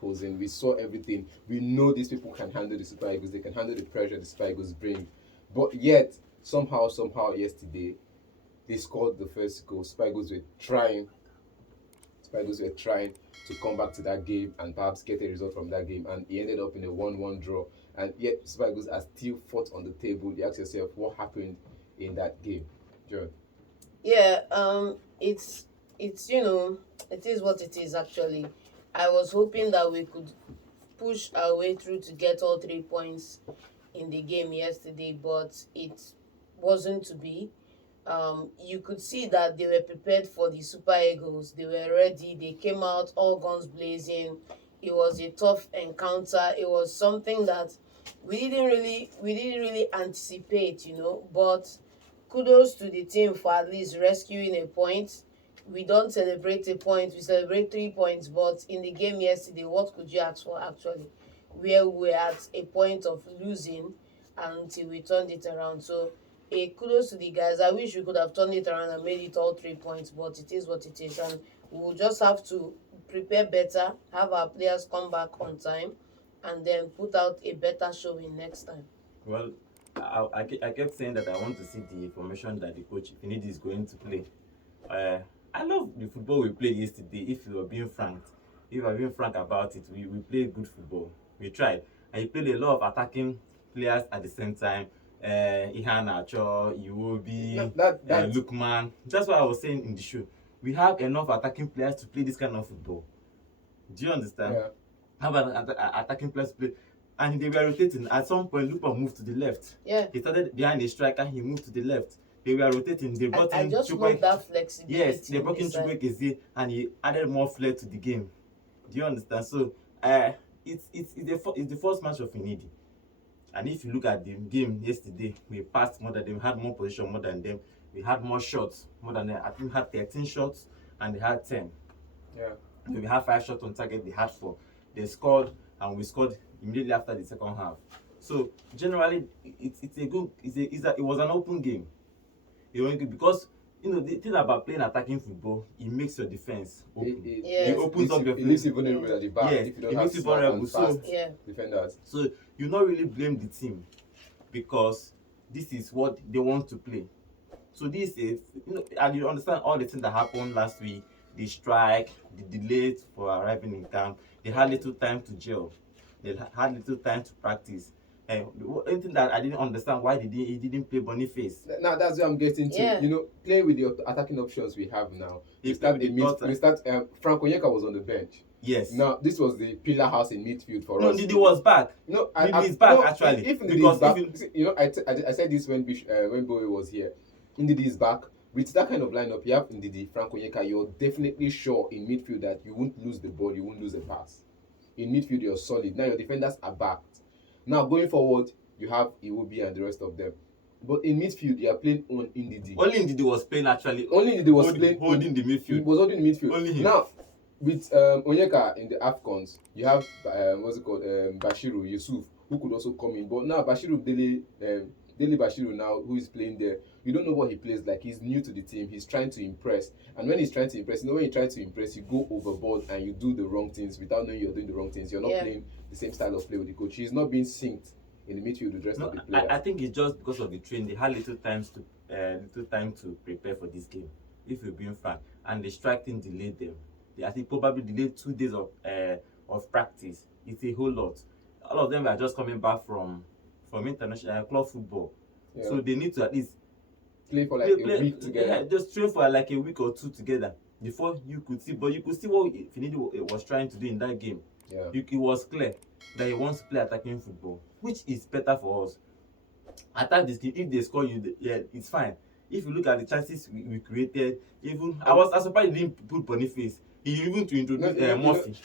posing. We saw everything. We know these people can handle the Super Eagles. They can handle the pressure the Super Eagles bring. But yet, somehow, yesterday, they scored the first goal. Super Eagles were trying. Super Eagles were trying to come back to that game and perhaps get a result from that game. And it ended up in a 1-1 draw. And yet, Super Eagles are still fourth on the table. You ask yourself, what happened in that game? John? Yeah, it's it is what it is actually. I was hoping that we could push our way through to get all 3 points in the game yesterday, but it wasn't to be. You could see that they were prepared for the Super Eagles. They were ready. They came out all guns blazing. It was a tough encounter. It was something that we didn't really anticipate, but kudos to the team for at least rescuing a point. We don't celebrate a point, we celebrate 3 points. But in the game yesterday, what could you ask for actually? Where we were at a point of losing until we turned it around. So, kudos to the guys. I wish we could have turned it around and made it all 3 points, but it is what it is. And we'll just have to prepare better, have our players come back on time, and then put out a better showing next time. Well, I kept saying that I want to see the formation that the coach Ndidi is going to play. I love the football we played yesterday. If you are being frank about it, we played good football. We tried, and he played a lot of attacking players at the same time. Iheanacho, Iwobi, Lookman. That's what I was saying in the show. We have enough attacking players to play this kind of football. Do you understand? Yeah. Have an attacking players to play. And they were rotating. At some point, Lookman moved to the left. Yeah. He started behind the striker, he moved to the left. They were rotating. They brought I in just love that flexibility. Yes, they brought in Chukwueze and he added more flair to the game. Do you understand? So, it's the first match of Ndidi. And if you look at the game yesterday, we passed more than them, had more position more than them. We had more shots more than them. I think we had 13 shots and they had 10. Yeah. We had 5 shots on target, they had 4. They scored and we scored immediately after the second half. So generally, it was an open game. Because the thing about playing attacking football, it makes your defense open. It opens up your field. It leaves you vulnerable at the back. Yes, if you don't it have makes you vulnerable. So defenders. So you not really blame the team because this is what they want to play. So this is and you understand all the things that happened last week, the strike, the delays for arriving in camp. They had little time to gel. They had little time to practice. Anything that I didn't understand why he didn't play Boniface. Now that's what I'm getting to. Yeah. Playing with the attacking options we have now. Frank Onyeka was on the bench. Yes. Now this was the pillar house in midfield for us. No, Ndidi was back. No, Ndidi is back actually. If Ndidi is back, I said this when Bowie was here. Ndidi is back. With that kind of lineup, you have Ndidi, Frank Onyeka. You're definitely sure in midfield that you won't lose the ball, you won't lose a pass. In midfield, you're solid. Now your defenders are backed. Now going forward, you have Iwobi and the rest of them. But in midfield, you are playing on Ndidi. Only Ndidi was playing actually. Only Ndidi was holding the midfield. He was holding the midfield. Only him. Now, with Onyeka in the AFCONs, you have Bashiru, Yusuf, who could also come in. But now Bashiru Dele-Bashiru now, who is playing there, you don't know what he plays like. He's new to the team. He's trying to impress. And when he's trying to impress, when you try to impress, you go overboard and you do the wrong things without knowing you're doing the wrong things. You're not playing the same style of play with the coach. He's not being synced in the midfield with the rest of the players. I think it's just because of the train. They had little time to prepare for this game, if you're being frank. And the strike thing delayed them. I think probably delayed 2 days of practice. It's a whole lot. All of them are just coming back from international club football. Yeah. So they need to at least play for a week together. Yeah, just train for like a week or 2 together before you could see. But you could see what Ndidi was trying to do in that game. Yeah. It was clear that he wants to play attacking football, which is better for us. Attack this game. If they score you, it's fine. If you look at the chances we created, even I was surprised he didn't put Boniface. He even to introduce Murphy.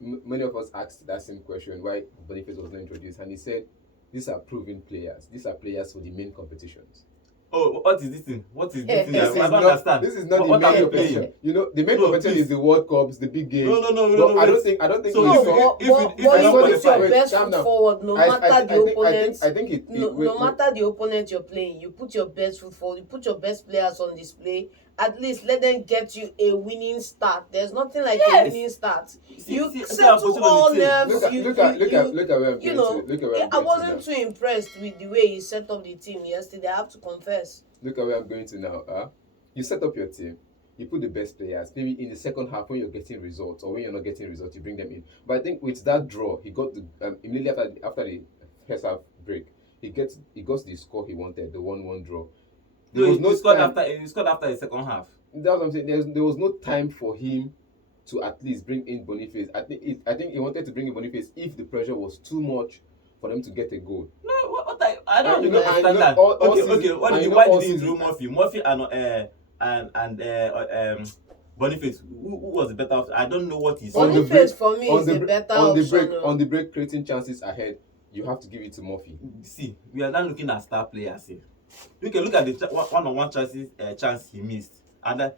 Many of us asked that same question why Boniface was not introduced, and he said these are proven players. These are players for the main competitions. Oh, what is this thing? What is this thing? I don't understand. This is not the main competition. The main competition is the World Cups, the big games. No. I don't think. So if you put your best foot forward, no matter the opponent. No matter the opponent you're playing, you put your best foot forward. You put your best players on display, at least let them get you a winning start. There's nothing like a Yes. winning start. See, You see, settle see all on the team. nerves. Look at where I'm You going know, to. Look at where I'm I going to wasn't now. too impressed with the way he set up the team yesterday. I have to confess. Look at where I'm going to now. You set up your team. You put the best players. Maybe in the second half when you're getting results or when you're not getting results, you bring them in. But I think with that draw, he got the immediately after the first half break, he got the score he wanted, the 1-1 draw. There was no time. He scored after the second half. That's what I'm saying. There was no time for him to at least bring in Boniface. I think he wanted to bring in Boniface if the pressure was too much for them to get a goal. No, I don't you know, understand I that. know all Okay, season- why I did know all he season- throw Murphy? Murphy and Boniface. Who was the better? I don't know what he's. On the Boniface break- for me on is the a br- better on the option. break on the break creating chances ahead. You have to give it to Murphy. See, we are now looking at star players here. Look at the one-on-one chance he missed, and that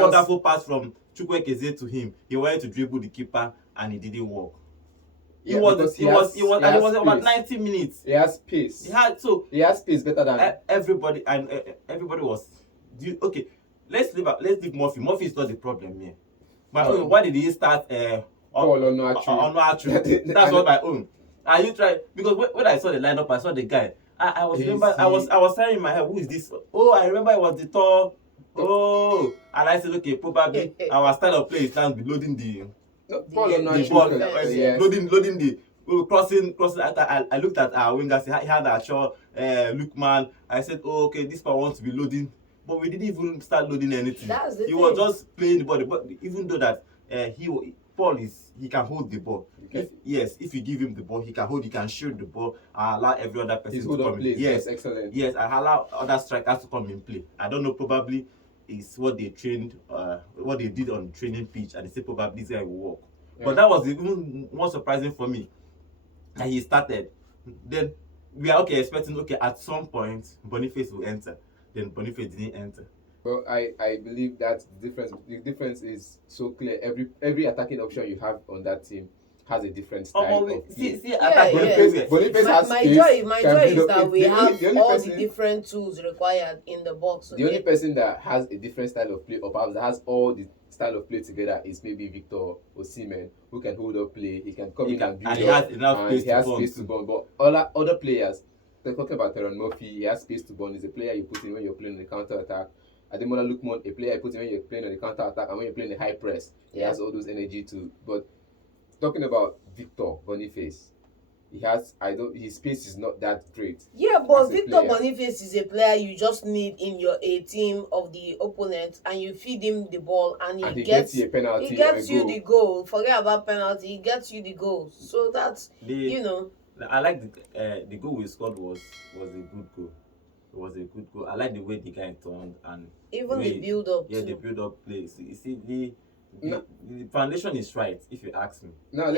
wonderful pass from Chukwueze to him. He wanted to dribble the keeper, and it didn't work. Yeah, It because was about space. 90 minutes. He has pace. He has space better than Everybody, and everybody was. Okay, let's leave Murphy. Murphy is not the problem here. My own, why did he start Paul Onuachu. That's what my own. And you try, because when I saw the lineup, I saw the guy. I was saying in my head, who is this? Oh, I remember it was the tall. Oh, and I said, okay, probably our style of play is now be loading the Paul the Onuachu. ball, Yes. loading the crossing. I looked at our wingers. He had Ashaw, Lookman. I said, oh, okay, this part wants to be loading, but we didn't even start loading anything. That's the He thing. was just playing the ball. But even though that Paul he can hold the ball. Okay. If you give him the ball, he can hold. He can shoot the ball. And allow every other person His to hold come up in. plays. Yes, Excellent. yes, and allow other strikers to come in play. I don't know. Probably is what they trained, what they did on the training pitch, and they say probably this guy will work. Yeah. But that was even more surprising for me. And he started. Then we are expecting at some point Boniface will enter. Then Boniface didn't enter. Well, I believe that the difference is so clear. Every attacking option you have on that team has a different style of play. Boniface has my space, joy can is build up that it. we The have only all person- the different tools required in the box. The only person that has a different style of play, or perhaps that has all the style of play together, is maybe Victor Osimhen, who can hold up play. He can come in and build he up, has enough and space he has to space to burn. But other players, they're talking about Teron Murphy. He has space to burn. He's a player you put in when you're playing on the counter attack. Ademola Lookman, a player you put in when you're playing on the counter attack and when you're playing the high press. He has all those energy too. But talking about Victor Boniface, his pace is not that great. Yeah, but as a Victor player. Boniface is a player you just need in your A team of the opponent, and you feed him the ball, and he gets you a penalty. He gets or a you goal. the goal. Forget about penalty. He gets you the goal. So that's I like the goal we scored was a good goal. It was a good goal. I like the way the guy turned and even the build up. Yeah, the build up play. You see the foundation is right, if you ask me. Now